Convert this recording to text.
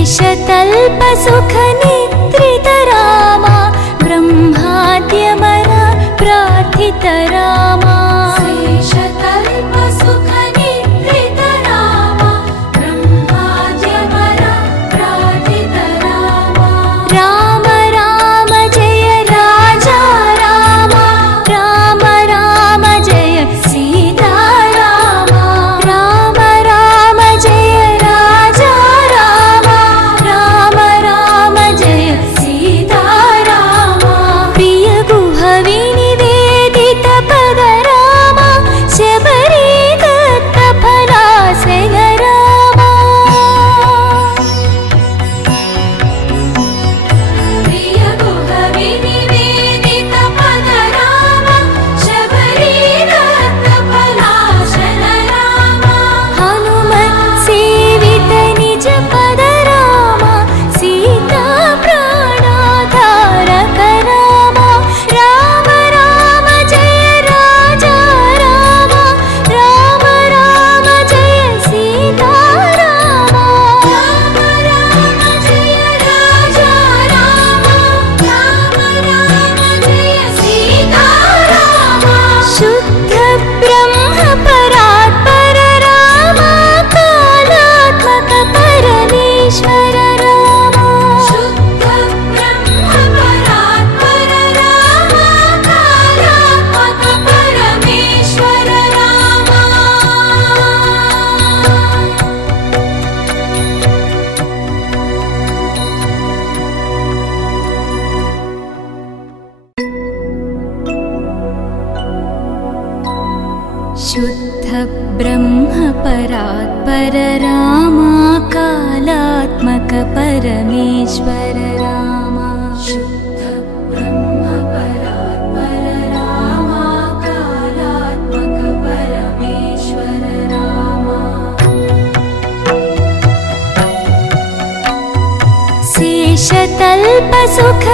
शेषतल्प सुख निद्रित रामा ब्रह्माद्यमर प्रार्थित रामा शेषतल्प सुख निद्रित रामा ब्रह्माद्यमर प्रार्थित रामा राम राम जय राजा रामा राम राम जय सीता रामा राम राम जय राजा रामा राम राम जय सीता रामा प्रिय गुह विनिवेदित पद रामा शबरी दत्त फलासन रामा प्रिय गुह विनिवेदित पद रामा शबरी दत्त फलासन रामा हनुमत् सेवित निज पद रामा सीता प्राणाधारक रामा राम राम जय राजा रामा राम राम जय सीता रामा राम राम जय राजा रामा राम राम जय सीता रामा शुद्ध ब्रह्म परात्पर रामा कालात्मक परमेश्वर रामा शुद्ध ब्रह्म परात्पर रामा कालात्मक परमेश्वर रामा शुद्ध ब्रह्म परात्पर रामा कालात्मक परमेश्वर रामा शुद्ध ब्रह्म परात्पर रामा कालात्मक परमेश्वर रामा शेषतल्प सुख